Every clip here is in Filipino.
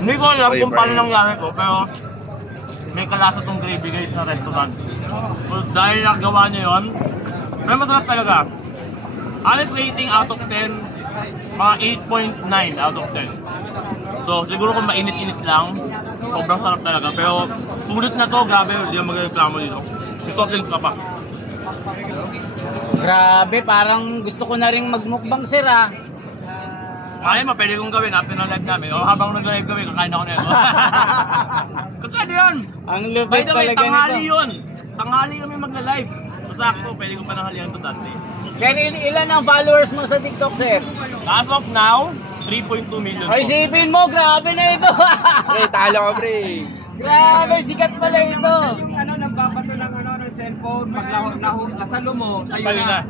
Hindi ko alam kung paano nangyari ko, pero may kalasa tong gravy guys na restaurant. So, dahil nagawa niya yun, pero masarap talaga. Honest rating out of 10, mga 8.9 out of 10. So siguro kung mainit-init lang, sobrang sarap talaga. Pero sulit na to, grabe, hindi mo magreklamo dito. Si Toppings ka pa. Grabe, parang gusto ko na rin magmukbang sir ah. Kaya mo, pwede kong gawin after ng live namin. O habang nag-live kami, kakain ako na yun. Kakain yan! Ang lupit By the way, talaga tanghali nito. yun. Tanghali kami magla-live. So sakto, pwede kong pananghalian to dati. Sir, ilan ang followers mo sa TikTok sir? As of now, 3.2 million po. Ay, isipin mo, grabe na ito. Pre, talo ka pre. Grabe, sikat pala ito. Yung nagbabato ng cellphone, pag nasalo mo, sa'yo na.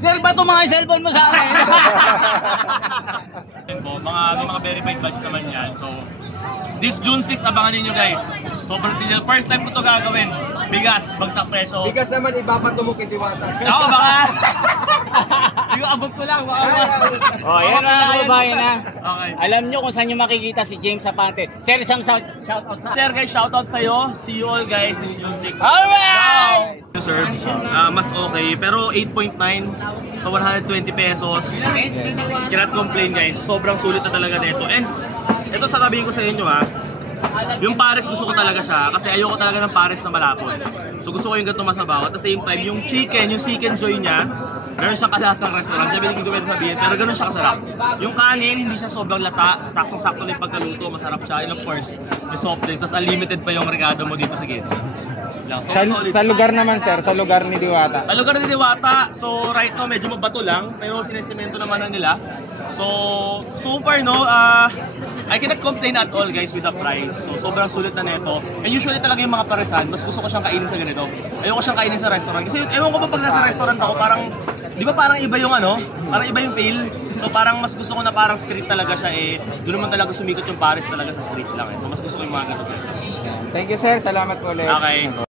Sir, ba't mga cellphone mo sa akin? Mga verified badge naman yan. So, this June 6, abangan ninyo guys. Sobrang tinya. First time ko to gagawin. Bigas, bagsak presyo. Bigas naman, ibabato mo kay Diwata. Ako, baka... Yung abot ko lang, baka... Oh, yan mga kababayan na. Okay. Alam nyo kung saan nyo makikita si James Apante. Sir, isang shoutout sa... Sir guys, shoutout sa'yo. See you all guys this June 6. Alright! Sir, mas okay. Pero 8.9 sa 120 pesos. Cannot complain guys. Sobrang sulit na talaga nito. And ito sasabihin ko sa inyo yung pares gusto ko talaga siya kasi ayoko talaga ng pares na malapot. So gusto ko yung ganito masabaw. At the same time, yung chicken joy niya, meron siyang kalasang restaurant. Siya hindi ko pwede sabihin, pero ganun siya kasarap. Yung kanin, hindi siya sobrang lata. Saktong-sakto na yung pagkaluto, masarap siya. And of course, may soft drinks. Tapos unlimited pa yung regado mo dito sa gate. Sa lugar naman sir, sa lugar ni Diwata. Sa lugar ni Diwata, so right now medyo mabato lang, pero sinesemento naman na nila. So, super no, I cannot complain at all guys with the price. So, sobrang sulit na neto. And usually talaga yung mga paresan, mas gusto ko siyang kainin sa ganito. Ayoko siyang kainin sa restaurant. Kasi ewan ko ba pag nasa restaurant ako, parang, di ba parang iba yung parang iba yung feel. So, parang mas gusto ko na parang street talaga siya doon naman talaga sumikot yung pares talaga sa street lang So, mas gusto ko yung mga ganito. Thank you sir, salamat ulit. Okay.